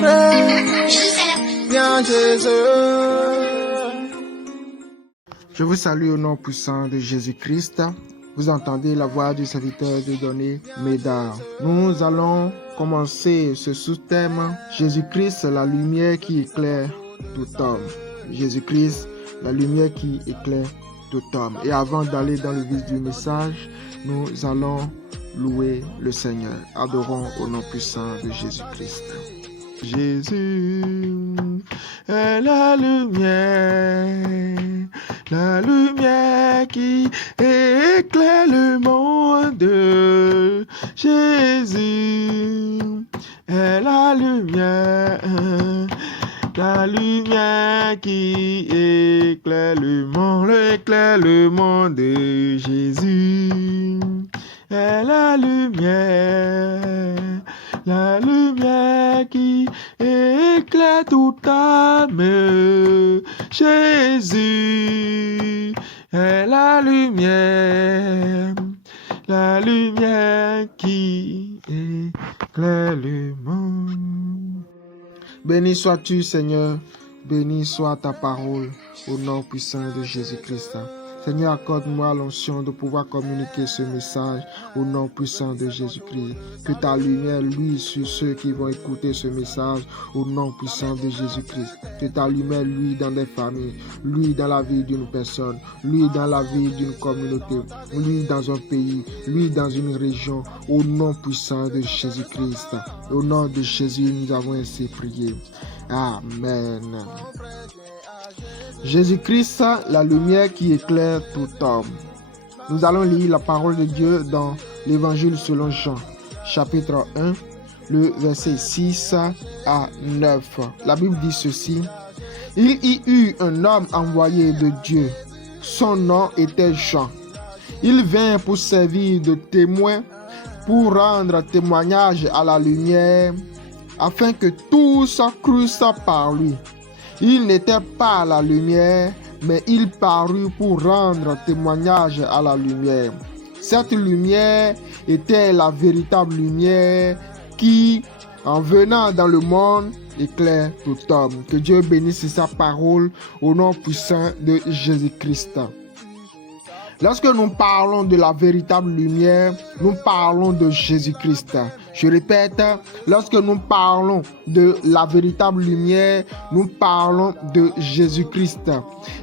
Bien Jésus. Je vous salue au nom puissant de Jésus-Christ. Vous entendez la voix du serviteur de donner Médard. Nous allons commencer ce sous-thème Jésus-Christ, la lumière qui éclaire tout homme. Jésus-Christ, la lumière qui éclaire tout homme. Et avant d'aller dans le vif du message, nous allons louer le Seigneur. Adorons au nom puissant de Jésus-Christ. Jésus est la lumière qui éclaire le monde. Jésus est la lumière qui éclaire le monde. Jésus est la lumière qui éclaire toute âme. Jésus est la lumière qui éclaire le monde. Béni sois-tu, Seigneur, béni soit ta parole, au nom puissant de Jésus-Christ. Seigneur, accorde-moi l'onction de pouvoir communiquer ce message au nom puissant de Jésus-Christ. Que ta lumière luise sur ceux qui vont écouter ce message au nom puissant de Jésus-Christ. Que ta lumière luise dans des familles, luise dans la vie d'une personne, luise dans la vie d'une communauté, luise dans un pays, luise dans une région, au nom puissant de Jésus-Christ. Au nom de Jésus, nous avons ainsi prié. Amen. Jésus-Christ, la lumière qui éclaire tout homme. Nous allons lire la parole de Dieu dans l'Évangile selon Jean, chapitre 1, le verset 6 à 9. La Bible dit ceci. Il y eut un homme envoyé de Dieu. Son nom était Jean. Il vint pour servir de témoin, pour rendre témoignage à la lumière, afin que tous crussent par lui. Il n'était pas la lumière, mais il parut pour rendre témoignage à la lumière. Cette lumière était la véritable lumière qui, en venant dans le monde, éclaire tout homme. Que Dieu bénisse sa parole au nom puissant de Jésus-Christ. Lorsque nous parlons de la véritable lumière, nous parlons de Jésus-Christ. Je répète, lorsque nous parlons de la véritable lumière, nous parlons de Jésus-Christ.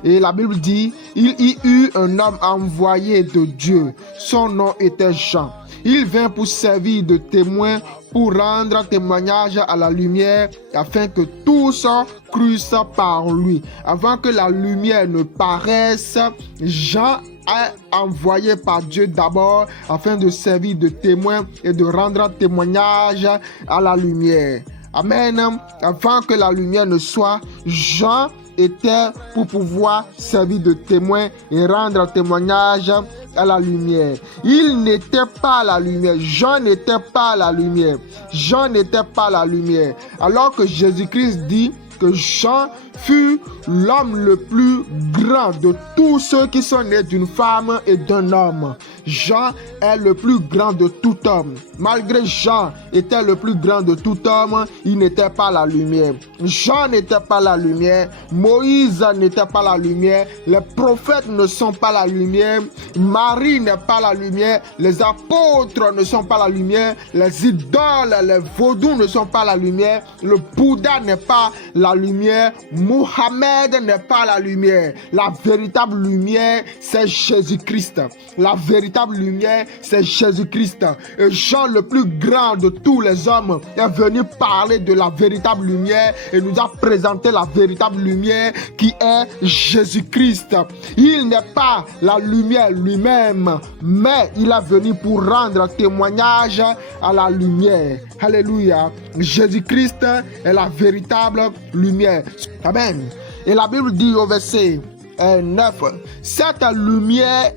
Et la Bible dit, il y eut un homme envoyé de Dieu. Son nom était Jean. Il vint pour servir de témoin, pour rendre témoignage à la lumière, afin que tous crussent par lui. Avant que la lumière ne paraisse, Jean est envoyé par Dieu d'abord afin de servir de témoin et de rendre témoignage à la lumière. Amen. Avant que la lumière ne soit, Jean était pour pouvoir servir de témoin et rendre témoignage à la lumière. Il n'était pas la lumière. Jean n'était pas la lumière. Jean n'était pas la lumière. Alors que Jésus-Christ dit que Jean fut l'homme le plus grand de tous ceux qui sont nés d'une femme et d'un homme. Jean est le plus grand de tout homme. Malgré Jean était le plus grand de tout homme, il n'était pas la lumière. Jean n'était pas la lumière. Moïse n'était pas la lumière. Les prophètes ne sont pas la lumière. Marie n'est pas la lumière. Les apôtres ne sont pas la lumière. Les idoles, les vaudous ne sont pas la lumière. Le Bouddha n'est pas la lumière. Mohamed n'est pas la lumière. La véritable lumière, c'est Jésus-Christ. La véritable lumière, c'est Jésus-Christ. Et Jean, le plus grand de tous les hommes, est venu parler de la véritable lumière et nous a présenté la véritable lumière qui est Jésus-Christ. Il n'est pas la lumière lui-même, mais il est venu pour rendre témoignage à la lumière. Alléluia. Jésus-Christ est la véritable lumière. Amen. Et la Bible dit au verset 9, cette lumière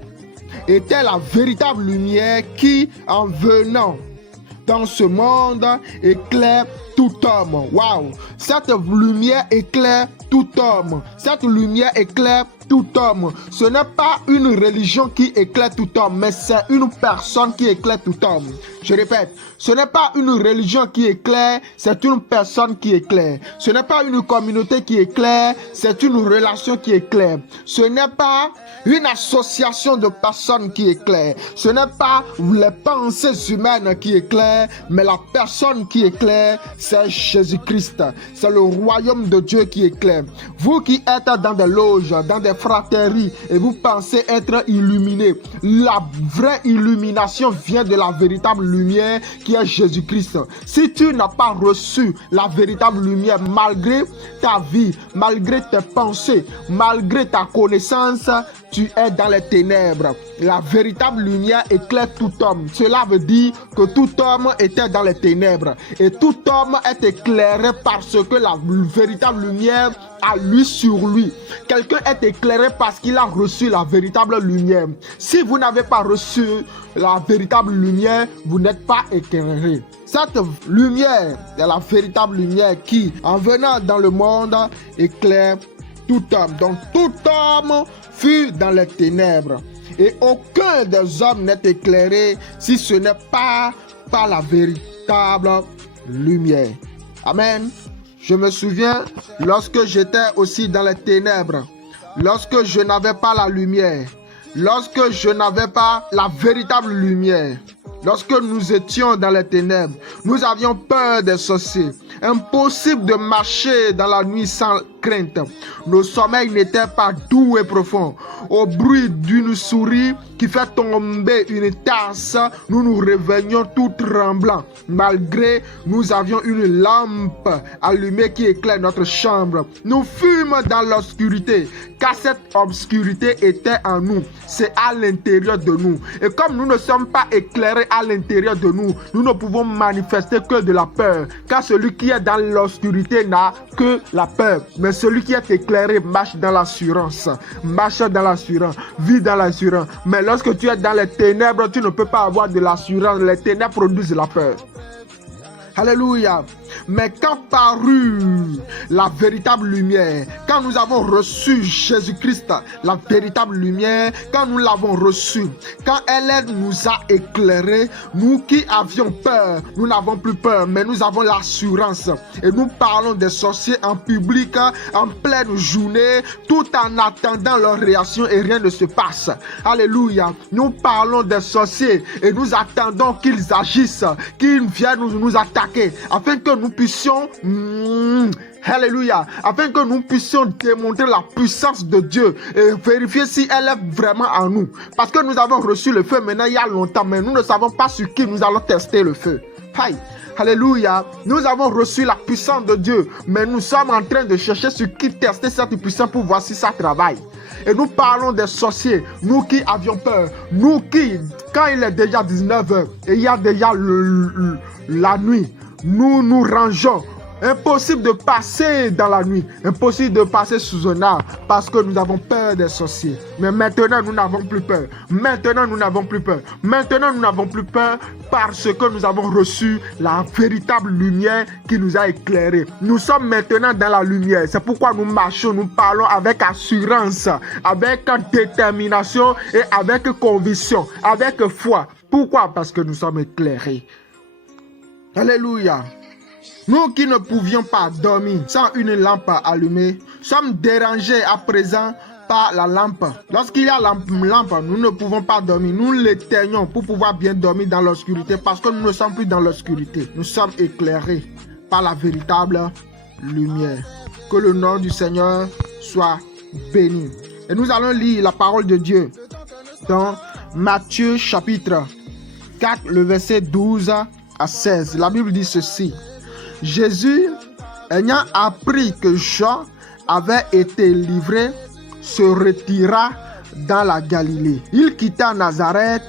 était la véritable lumière qui, en venant dans ce monde, éclaire tout homme. Waouh! Cette lumière éclaire tout homme. Cette lumière éclaire tout homme. Ce n'est pas une religion qui éclaire tout homme, mais c'est une personne qui éclaire tout homme. Je répète, ce n'est pas une religion qui éclaire, c'est une personne qui éclaire. Ce n'est pas une communauté qui éclaire, c'est une relation qui éclaire. Ce n'est pas une association de personnes qui éclaire. Ce n'est pas les pensées humaines qui éclairent, mais la personne qui éclaire, c'est Jésus-Christ. C'est le royaume de Dieu qui éclaire. Vous qui êtes dans des loges, dans des frateries, et vous pensez être illuminés, la vraie illumination vient de la véritable lumière qui est Jésus-Christ. Si tu n'as pas reçu la véritable lumière, malgré ta vie, malgré tes pensées, malgré ta connaissance, tu es dans les ténèbres. La véritable lumière éclaire tout homme. Cela veut dire que tout homme était dans les ténèbres. Et tout homme est éclairé parce que la véritable lumière a lui sur lui. Quelqu'un est éclairé parce qu'il a reçu la véritable lumière. Si vous n'avez pas reçu la véritable lumière, vous n'êtes pas éclairé. Cette lumière est la véritable lumière qui, en venant dans le monde, éclaire tout homme. Donc tout homme fut dans les ténèbres. Et aucun des hommes n'est éclairé si ce n'est pas par la véritable lumière. Amen. Je me souviens lorsque j'étais aussi dans les ténèbres, lorsque je n'avais pas la lumière, lorsque je n'avais pas la véritable lumière, lorsque nous étions dans les ténèbres, nous avions peur des sorciers. Impossible de marcher dans la nuit sans crainte. Nos sommeils n'étaient pas doux et profonds. Au bruit d'une souris qui fait tomber une tasse, nous nous réveillions tout tremblants. Malgré nous avions une lampe allumée qui éclaire notre chambre. Nous fûmes dans l'obscurité, car cette obscurité était en nous. C'est à l'intérieur de nous. Et comme nous ne sommes pas éclairés à l'intérieur de nous, nous ne pouvons manifester que de la peur. Car celui qui est dans l'obscurité n'a que la peur. Mais celui qui est éclairé marche dans l'assurance. Marche dans l'assurance. Vit dans l'assurance. Mais lorsque tu es dans les ténèbres, tu ne peux pas avoir de l'assurance. Les ténèbres produisent la peur. Alléluia. Mais quand parut la véritable lumière, quand nous avons reçu Jésus-Christ, la véritable lumière, quand nous l'avons reçu, quand elle nous a éclairés, nous qui avions peur, nous n'avons plus peur, mais nous avons l'assurance. Et nous parlons des sorciers en public, en pleine journée, tout en attendant leur réaction et rien ne se passe. Alléluia. Nous parlons des sorciers et nous attendons qu'ils agissent, qu'ils viennent nous attaquer, afin que nous puissions, alléluia, afin que nous puissions démontrer la puissance de Dieu et vérifier si elle est vraiment en nous. Parce que nous avons reçu le feu maintenant il y a longtemps, mais nous ne savons pas sur qui nous allons tester le feu. Aïe. Alléluia. Nous avons reçu la puissance de Dieu, mais nous sommes en train de chercher sur qui tester cette puissance pour voir si ça travaille. Et nous parlons des sorciers, nous qui avions peur, nous qui, quand il est déjà 19h et il y a déjà la nuit, nous nous rangeons. Impossible de passer dans la nuit, impossible de passer sous un arbre parce que nous avons peur des sorciers. Mais maintenant, nous n'avons plus peur. Maintenant, nous n'avons plus peur. Maintenant, nous n'avons plus peur parce que nous avons reçu la véritable lumière qui nous a éclairés. Nous sommes maintenant dans la lumière. C'est pourquoi nous marchons, nous parlons avec assurance, avec détermination et avec conviction, avec foi. Pourquoi? Parce que nous sommes éclairés. Alléluia. Nous qui ne pouvions pas dormir sans une lampe allumée, sommes dérangés à présent par la lampe. Lorsqu'il y a lampe, nous ne pouvons pas dormir. Nous l'éteignons pour pouvoir bien dormir dans l'obscurité parce que nous ne sommes plus dans l'obscurité. Nous sommes éclairés par la véritable lumière. Que le nom du Seigneur soit béni. Et nous allons lire la parole de Dieu dans Matthieu chapitre 4, le verset 12 à 16. La Bible dit ceci. Jésus, ayant appris que Jean avait été livré, se retira dans la Galilée. Il quitta Nazareth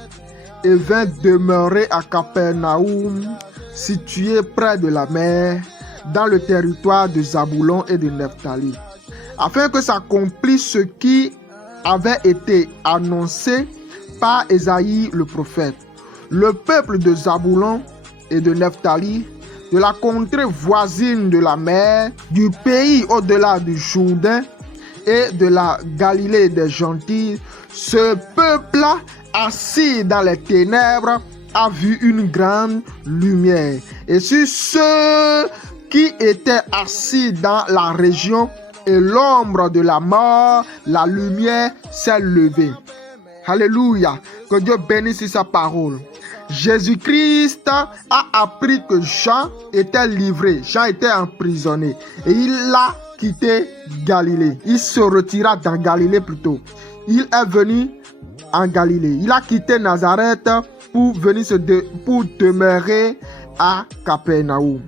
et vint demeurer à Capernaum, situé près de la mer, dans le territoire de Zabulon et de Nephtali, afin que s'accomplisse ce qui avait été annoncé par Ésaïe le prophète. Le peuple de Zabulon et de Nephtali, de la contrée voisine de la mer, du pays au-delà du Jourdain, et de la Galilée des gentils, ce peuple assis dans les ténèbres a vu une grande lumière. Et sur ceux qui étaient assis dans la région et l'ombre de la mort, la lumière s'est levée. Alléluia. Que Dieu bénisse sa parole. Jésus-Christ a appris que Jean était livré, Jean était emprisonné et il a quitté Galilée. Il se retira dans Galilée plutôt. Il est venu en Galilée. Il a quitté Nazareth pour venir pour demeurer à Capernaum,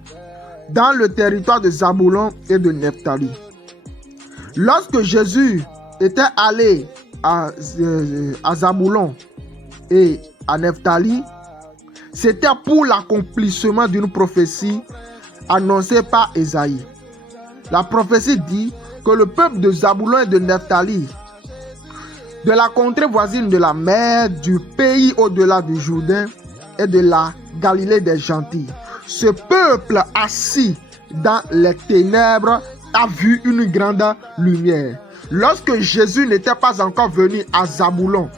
dans le territoire de Zabulon et de Nephtali. Lorsque Jésus était allé à Zabulon et à Nephtali, c'était pour l'accomplissement d'une prophétie annoncée par Ésaïe. La prophétie dit que le peuple de Zabulon et de Nephtali, de la contrée voisine de la mer, du pays au-delà du Jourdain et de la Galilée des gentils, ce peuple assis dans les ténèbres a vu une grande lumière. Lorsque Jésus n'était pas encore venu à Zabulon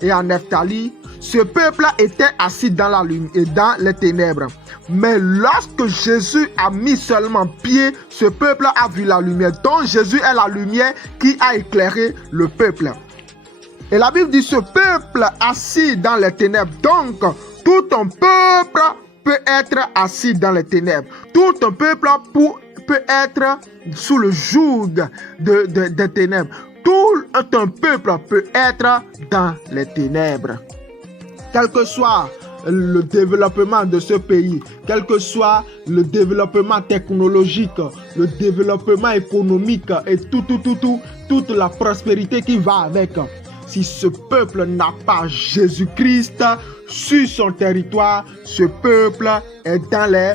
et à Nephtali, ce peuple était assis dans la lumière et dans les ténèbres. Mais lorsque Jésus a mis seulement pied, ce peuple a vu la lumière. Donc Jésus est la lumière qui a éclairé le peuple. Et la Bible dit ce peuple assis dans les ténèbres. Donc tout un peuple peut être assis dans les ténèbres. Tout un peuple peut être sous le joug des ténèbres. Tout un peuple peut être dans les ténèbres. Quel que soit le développement de ce pays, quel que soit le développement technologique, le développement économique et toute la prospérité qui va avec, si ce peuple n'a pas Jésus-Christ sur son territoire, ce peuple est dans les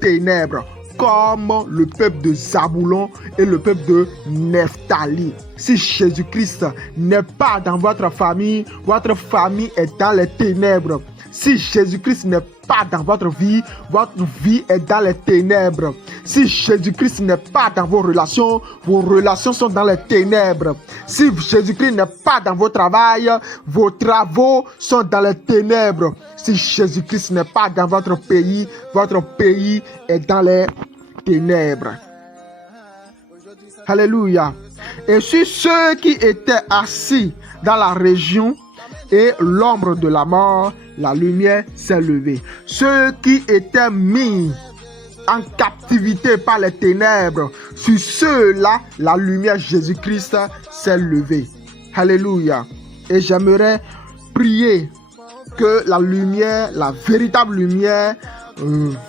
ténèbres, comme le peuple de Zabulon et le peuple de Nephtali. Si Jésus-Christ n'est pas dans votre famille est dans les ténèbres. Si Jésus-Christ n'est pas dans votre vie est dans les ténèbres. Si Jésus-Christ n'est pas dans vos relations sont dans les ténèbres. Si Jésus-Christ n'est pas dans vos travaux sont dans les ténèbres. Si Jésus-Christ n'est pas dans votre pays est dans les ténèbres. Alléluia. Et sur ceux qui étaient assis dans la région et l'ombre de la mort, la lumière s'est levée. Ceux qui étaient mis en captivité par les ténèbres, sur ceux-là, la lumière Jésus-Christ s'est levée. Alléluia. Et j'aimerais prier que la lumière, la véritable lumière,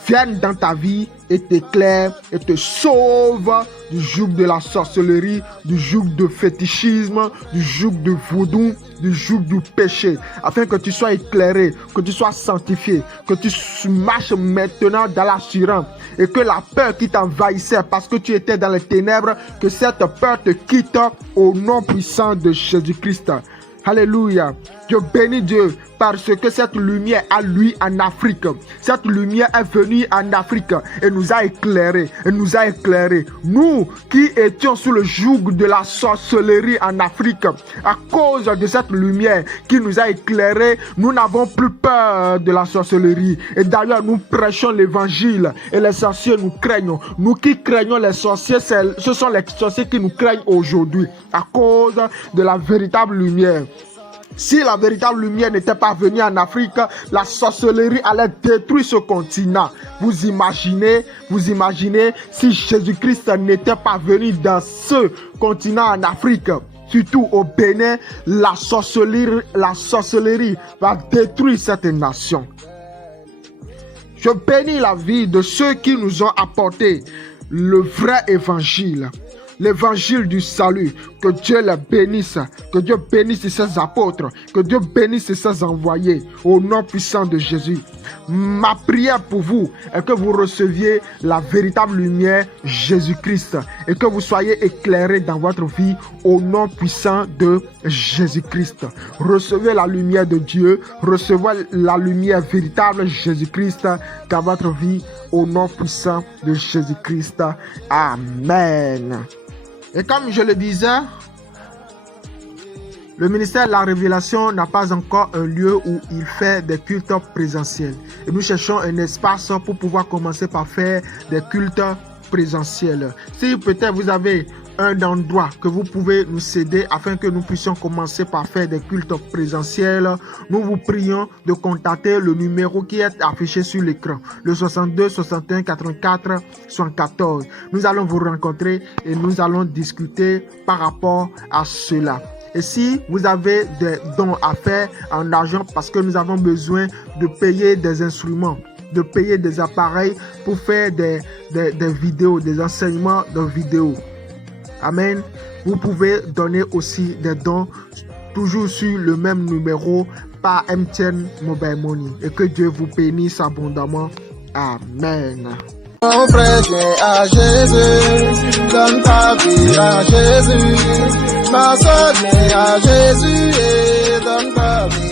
vienne dans ta vie et t'éclaire et te sauve du joug de la sorcellerie, du joug de fétichisme, du joug de vaudou, du joug du péché, afin que tu sois éclairé, que tu sois sanctifié, que tu marches maintenant dans l'assurance et que la peur qui t'envahissait parce que tu étais dans les ténèbres, que cette peur te quitte au nom puissant de Jésus-Christ. Alléluia. Je bénis Dieu parce que cette lumière a lui en Afrique. Cette lumière est venue en Afrique et nous a éclairés. Nous qui étions sous le joug de la sorcellerie en Afrique, à cause de cette lumière qui nous a éclairés, nous n'avons plus peur de la sorcellerie. Et d'ailleurs, nous prêchons l'évangile et les sorciers nous craignent. Nous qui craignons les sorciers, ce sont les sorciers qui nous craignent aujourd'hui à cause de la véritable lumière. Si la véritable lumière n'était pas venue en Afrique, la sorcellerie allait détruire ce continent. Vous imaginez si Jésus-Christ n'était pas venu dans ce continent en Afrique, surtout au Bénin, la sorcellerie va détruire cette nation. Je bénis la vie de ceux qui nous ont apporté le vrai évangile. L'évangile du salut, que Dieu les bénisse, que Dieu bénisse ses apôtres, que Dieu bénisse ses envoyés, au nom puissant de Jésus. Ma prière pour vous est que vous receviez la véritable lumière Jésus-Christ et que vous soyez éclairés dans votre vie au nom puissant de Jésus-Christ. Recevez la lumière de Dieu, recevez la lumière véritable Jésus-Christ dans votre vie au nom puissant de Jésus-Christ. Amen. Et comme je le disais, le ministère de la Révélation n'a pas encore un lieu où il fait des cultes présentiels. Et nous cherchons un espace pour pouvoir commencer par faire des cultes présentiels. Si peut-être vous avez un endroit que vous pouvez nous céder afin que nous puissions commencer par faire des cultes présentiels, nous vous prions de contacter le numéro qui est affiché sur l'écran, le 62 61 84 74. Nous allons vous rencontrer et nous allons discuter par rapport à cela. Et si vous avez des dons à faire en argent parce que nous avons besoin de payer des instruments, de payer des appareils pour faire des vidéos, des enseignements de vidéos. Amen. Vous pouvez donner aussi des dons toujours sur le même numéro par MTN Mobile Money. Et que Dieu vous bénisse abondamment. Amen. Mon frère, viens à Jésus, donne ta vie à Jésus. Ma soeur, viens à Jésus et donne ta vie.